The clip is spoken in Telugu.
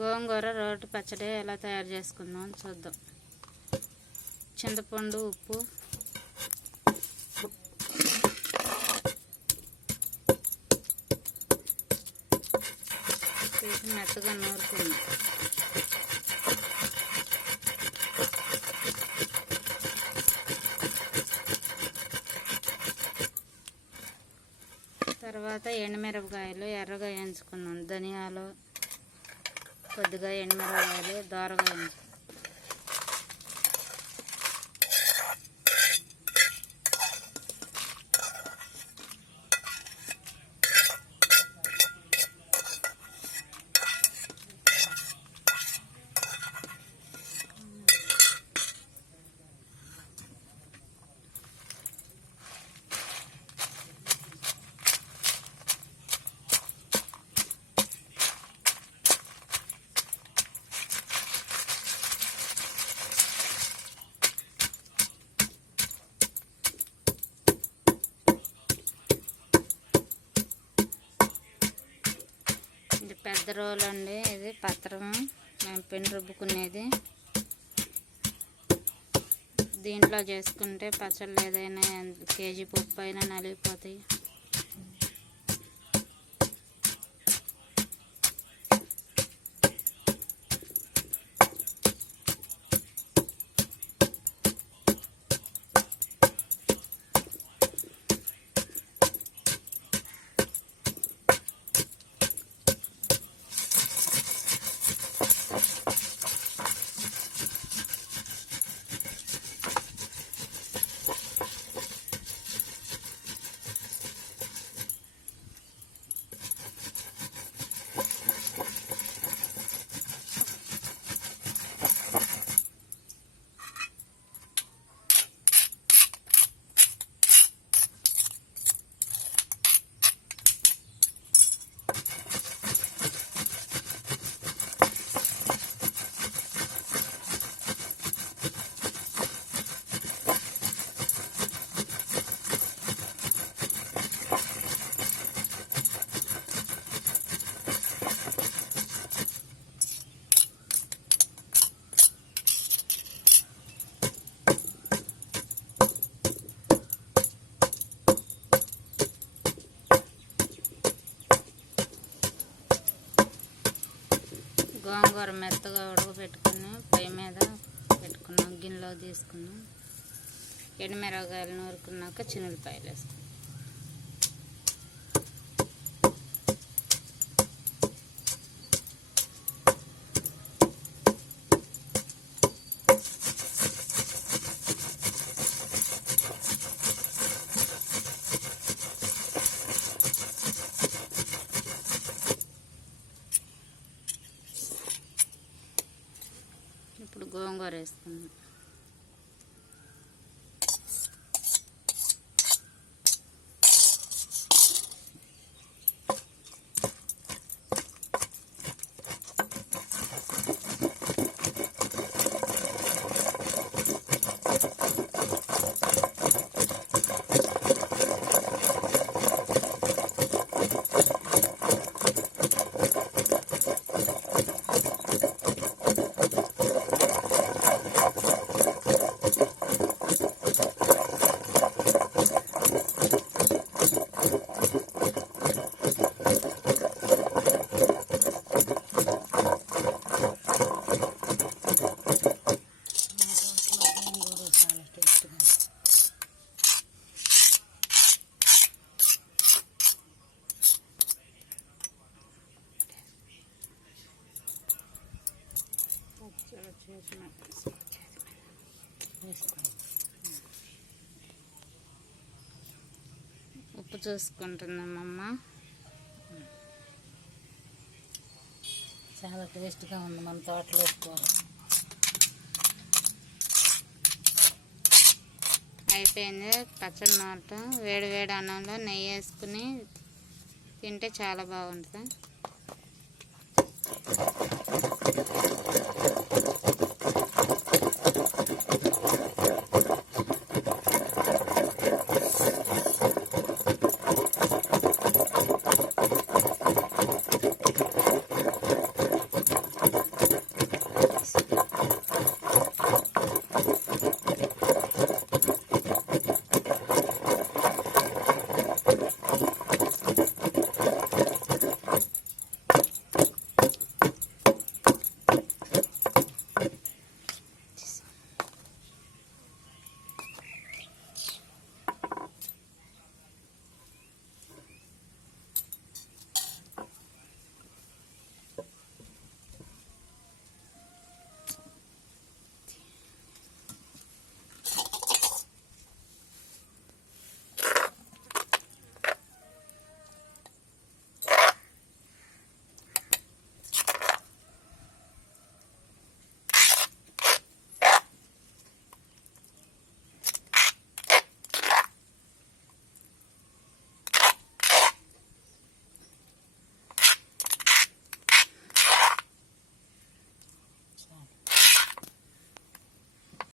గోంగూర రోటి పచ్చడి ఎలా తయారు చేసుకుందాం చూద్దాం. చింతపండు, ఉప్పు, వేసి మెత్తగా నూరుకుందాం. తర్వాత ఎండుమిరపకాయలు ఎర్రగా వేయించుకుందాం. ధనియాలు, కొద్దిగా ఎండుమిరపకాయలు దోరగా వేయించుకుందాం. ఇది పెద్ద రోలు అండి. ఇది పత్రం మేము పిండి రుబ్బుకునేది. దీంట్లో చేసుకుంటే పచ్చళ్ళు ఏదైనా కేజీ పప్పు అయినా నలిగిపోతాయి. గోంగూర మెత్తగా ఉడకబెట్టుకుని పొయ్యి మీద పెట్టుకున్నాం. గిన్నెలో తీసుకున్నాం. ఎండుమిరపకాయలు నూరుకున్నాక చిన్నులపాయలు వేసుకున్నాం. ఇప్పుడు గోంగూర వేసుకుందాం. ఉప్పు చూసుకుంటున్నామమ్మ. చాలా టేస్ట్గా ఉంది. మన తోటలో వేసుకోవాలి. అయిపోయింది పచ్చడి నూరటం. వేడి వేడి అన్నంలో నెయ్యి వేసుకుని తింటే చాలా బాగుంటుంది.